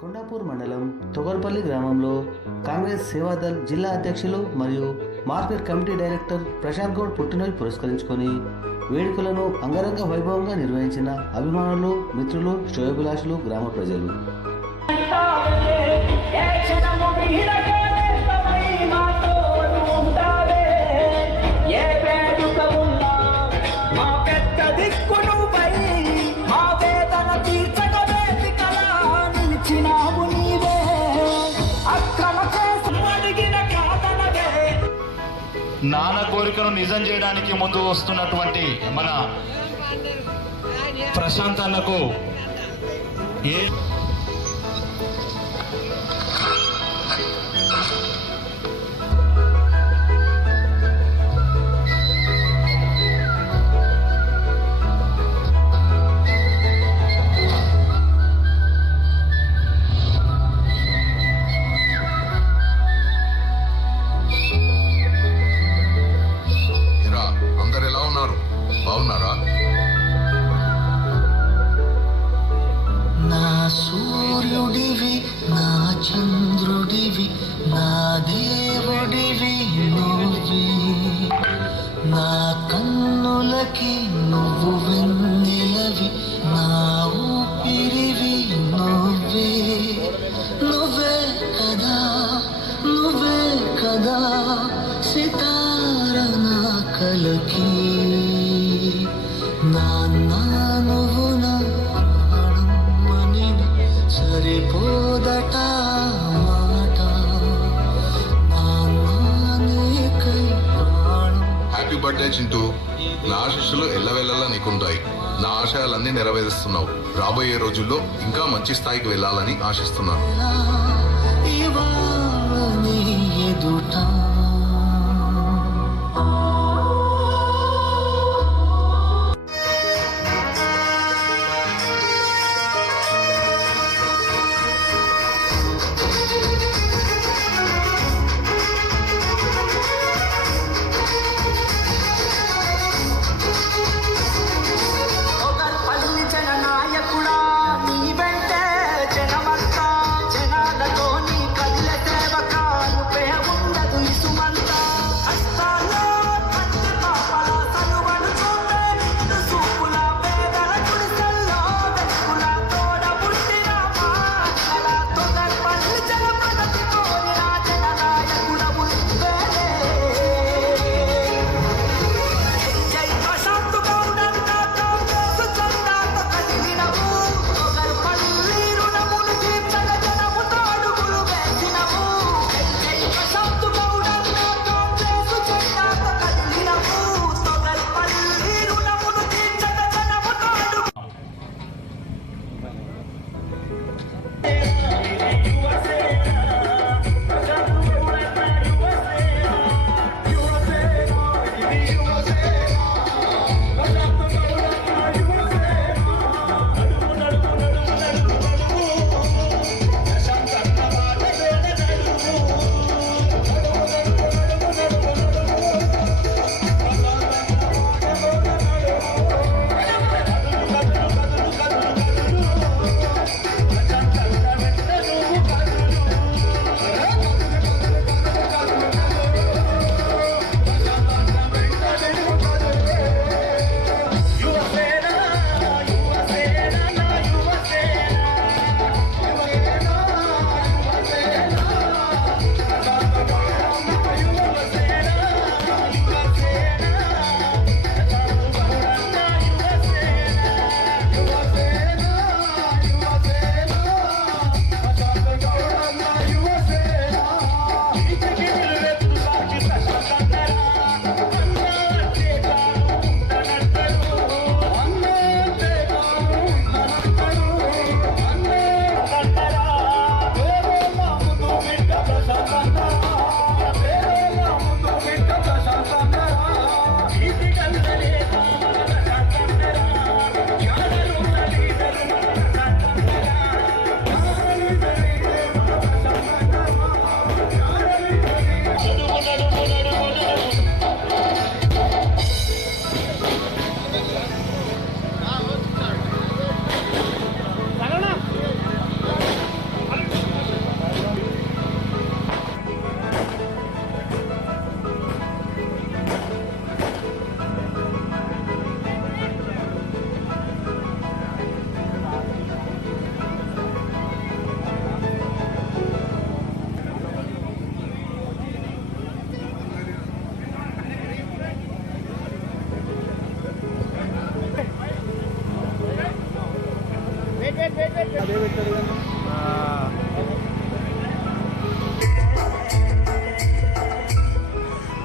కొండాపూర్ మండలం తొగర్పల్లి గ్రామంలో కాంగ్రెస్ సేవాదల్ జిల్లా అధ్యక్షులు మరియు market committee director Prashanth Goud పుట్టినరోజు పురస్కరించుకొని వేడుకలను అంగరంగ వైభవంగా నిర్వహించిన అభిమానులు మిత్రులు శ్రేయోభిలాషులు గ్రామ ప్రజలు. నాన్న నిజం చేయడానికి ముందు వస్తున్నటువంటి మన ప్రశాంత్ అన్నకు ఏ చంద్రుడివి నా దేవుడివి నువ్వే. నా కన్నులకి హ్యాపీ చింటూ నా ఆశీస్సులు ఎల్లవేళలా నీకుంటాయి. నా ఆశయాలన్నీ నెరవేరుస్తున్నావు. రాబోయే రోజుల్లో ఇంకా మంచి స్థాయికి వెళ్ళాలని ఆశిస్తున్నాను.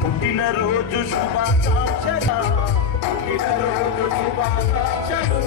పుట్టిన రోజు శుభాకాంక్షలు పుట్టిన రోజు శుభాకాంక్షలు